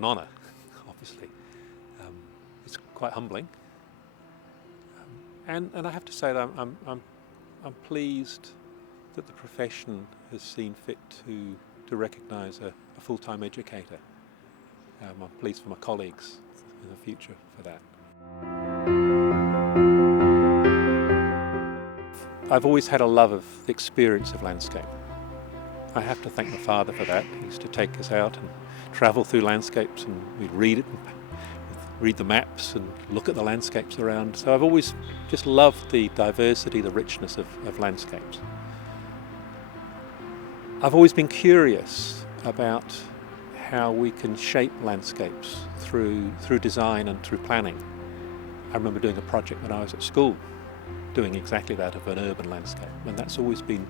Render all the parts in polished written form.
an honour, obviously. It's quite humbling. And I have to say that I'm pleased that the profession has seen fit to recognise a full-time educator. I'm pleased for my colleagues in the future for that. I've always had a love of the experience of landscape. I have to thank my father for that. He used to take us out and travel through landscapes, and we'd read it and read the maps and look at the landscapes around. So I've always just loved the diversity, the richness of landscapes. I've always been curious about how we can shape landscapes through design and through planning. I remember doing a project when I was at school, doing exactly that, of an urban landscape, and that's always been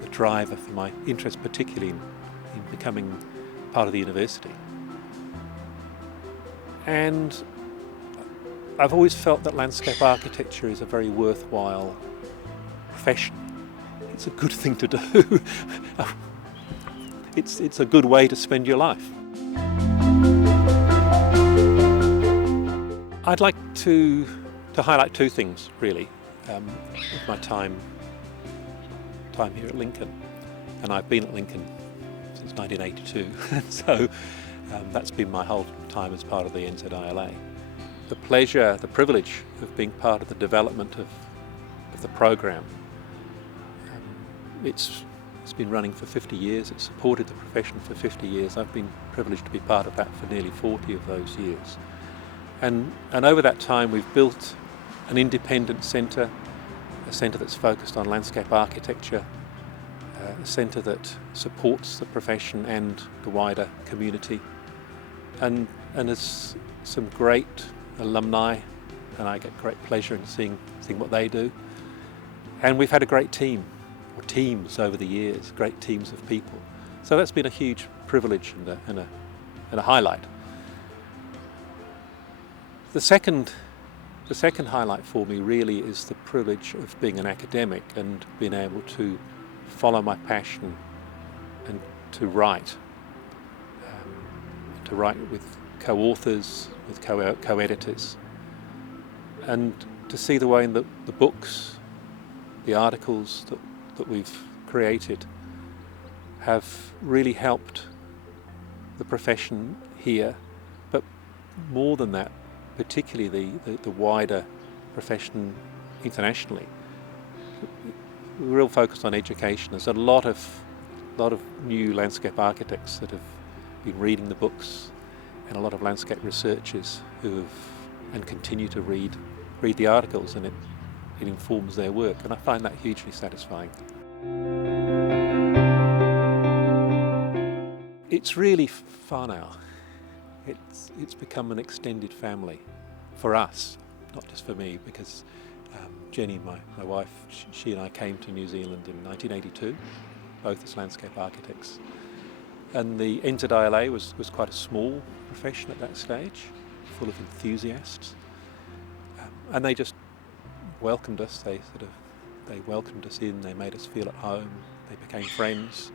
the driver for my interest, particularly in becoming part of the university. And I've always felt that landscape architecture is a very worthwhile profession. It's a good thing to do. It's a good way to spend your life. I'd like to highlight two things, really, with my time here at Lincoln. And I've been at Lincoln since 1982, so that's been my whole time as part of the NZILA. The pleasure, the privilege of being part of the development of the program. It's been running for 50 years, it's supported the profession for 50 years. I've been privileged to be part of that for nearly 40 of those years. And over that time we've built an independent centre, a centre that's focused on landscape architecture, a centre that supports the profession and the wider community, and there's some great alumni, and I get great pleasure in seeing what they do. And we've had a great team, or teams over the years, great teams of people. So that's been a huge privilege and a highlight. The second highlight for me really is the privilege of being an academic and being able to follow my passion and to write with co-authors, with co-editors, and to see the way in the books, the articles that we've created have really helped the profession here, but more than that, particularly the wider profession internationally. We're real focused on education. There's a lot of new landscape architects that have been reading the books, and a lot of landscape researchers who have and continue to read the articles, and it informs their work, and I find that hugely satisfying. It's really far now. It's become an extended family for us, not just for me, because Jenny, my wife, she and I came to New Zealand in 1982, both as landscape architects. And the NZILA was quite a small profession at that stage, full of enthusiasts. And they just welcomed us. They welcomed us in, they made us feel at home, they became friends.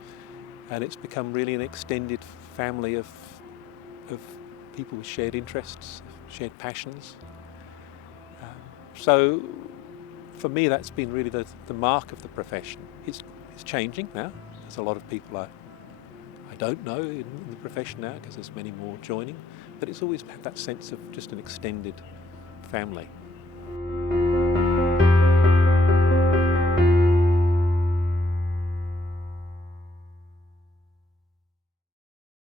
And it's become really an extended family of people with shared interests, shared passions. So for me, that's been really the mark of the profession. It's changing now. There's a lot of people I don't know in the profession now, because there's many more joining, but it's always had that sense of just an extended family.